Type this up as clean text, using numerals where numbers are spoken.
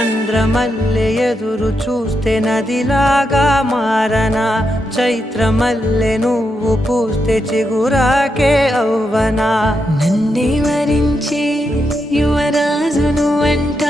చంద్రమల్లె ఎదురు చూస్తే నదిలాగా మారనా, చైత్రమల్లె నువ్వు పూస్తే చిగురాకే అవ్వనా. నన్నే వరించి యువరాజును అంట